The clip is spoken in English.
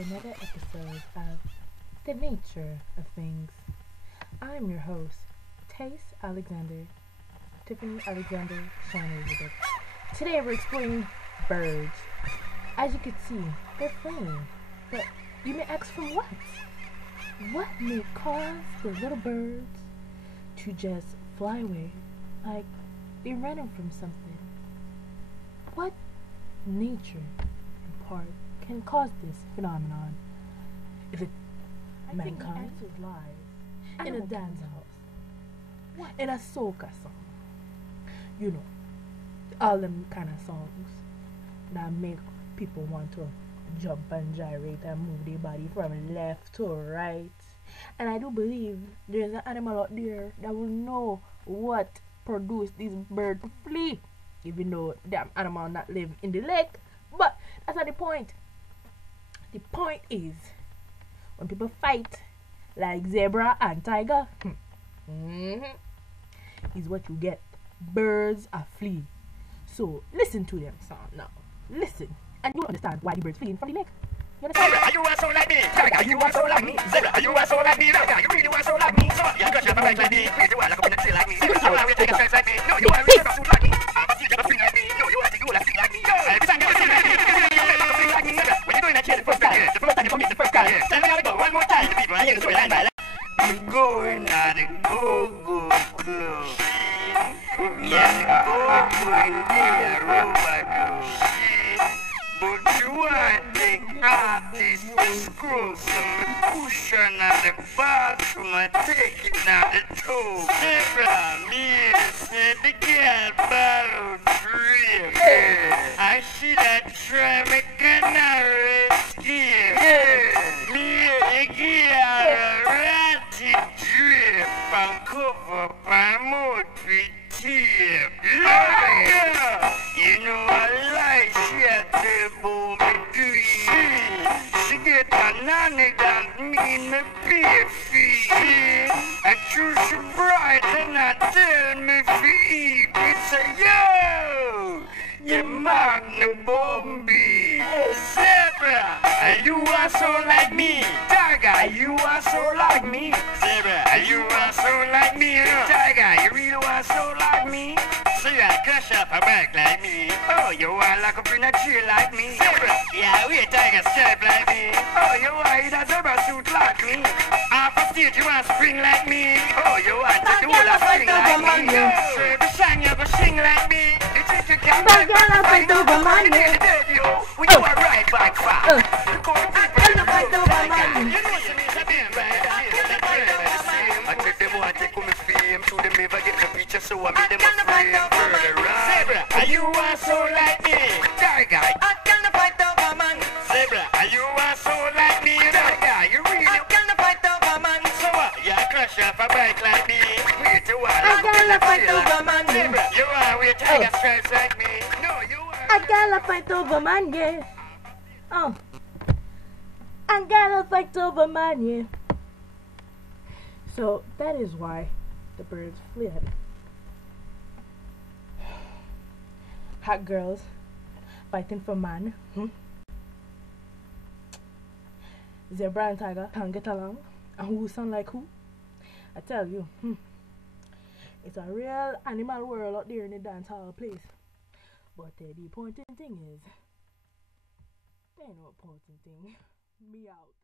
to another episode of The Nature of Things. I'm your host, Tace Alexander, Tiffany Alexander, Shine Elizabeth. Today we're exploring birds. As you can see, they're flying. But you may ask from what? What may cause the little birds to just fly away like they're running from something? What nature in part can cause this phenomenon? Is it mankind lies in a dance house, in a soca song? You know, all them kind of songs that make people want to jump and gyrate and move their body from left to right. And I do believe there's an animal out there that will know what produced this bird to flee, even though that animal not live in the lake. But that's not the point. The point is, when people fight like zebra and tiger, is what you get. Birds are flee. So listen to them song now. Listen, and you'll understand why the birds fleeing from the lake. You understand? Are you so like me? Tiger, you are so like me. Zebra, are you so like me? Tiger, you really are so like me. So you got your back like me. You are like a peanut like me. You are really take a chance like me. No, you are really a suit like me. You got a thing like me. No, you are the good like me. Yo, every time you sing like me, you make a thing like me. When you're doing that shit the first time, the first time you commit the first time. Tell me how to go one more time. The people, I hear the story line by line. I'm going at the go-go club. Yeah, go-go in the robot club. But you are the artist to screw some cushion at the bathroom and take it down the tube. Zebra, me, said the girl borrow dream. I see that try me canary skin. Me, a girl, ratty drip and cover my mouth with tape. You know I like she had to boom me dream. She get a nanny that mean me beefy. And choose she bright and I tell me feet. Me say yo, you magnum bombi. Zebra, you are so like me. Tiger, you are so like me. Zebra, you are so like me. Tiger, you really are so like me. See I crush up her back like me. Oh, you are like a peanut tree like me. Zebra, yeah, we a tiger stripe like me. Oh, you are in a zebra suit like me. Half a stage you want spring like me. Oh, you want to do a thing like me. So every song you go sing like me. You think you can make me fight over my name. We do a right back fast. You come to people and fight over my name. You know some is a damn right. I take them one, take me fame. To them ever get the picture so I make them a frame. Zebra, are you are so like me? Tiger, I can't fight over man. Zebra, are you are so like me? Tiger, you really I can't fight over man. So what? You crush off a bike like me. Wait a while. I can't fight over man. Zebra, you are with tiger stripes like me. No, you are. I gotta fight over man, yeah. Oh, I gotta fight over man, yeah. So that is why the birds fled. Hot girls fighting for man. Zebra and tiger can't get along. And who sound like who? I tell you, it's a real animal world out there in the dance hall place. But the important thing is, there ain't no important thing. Me out.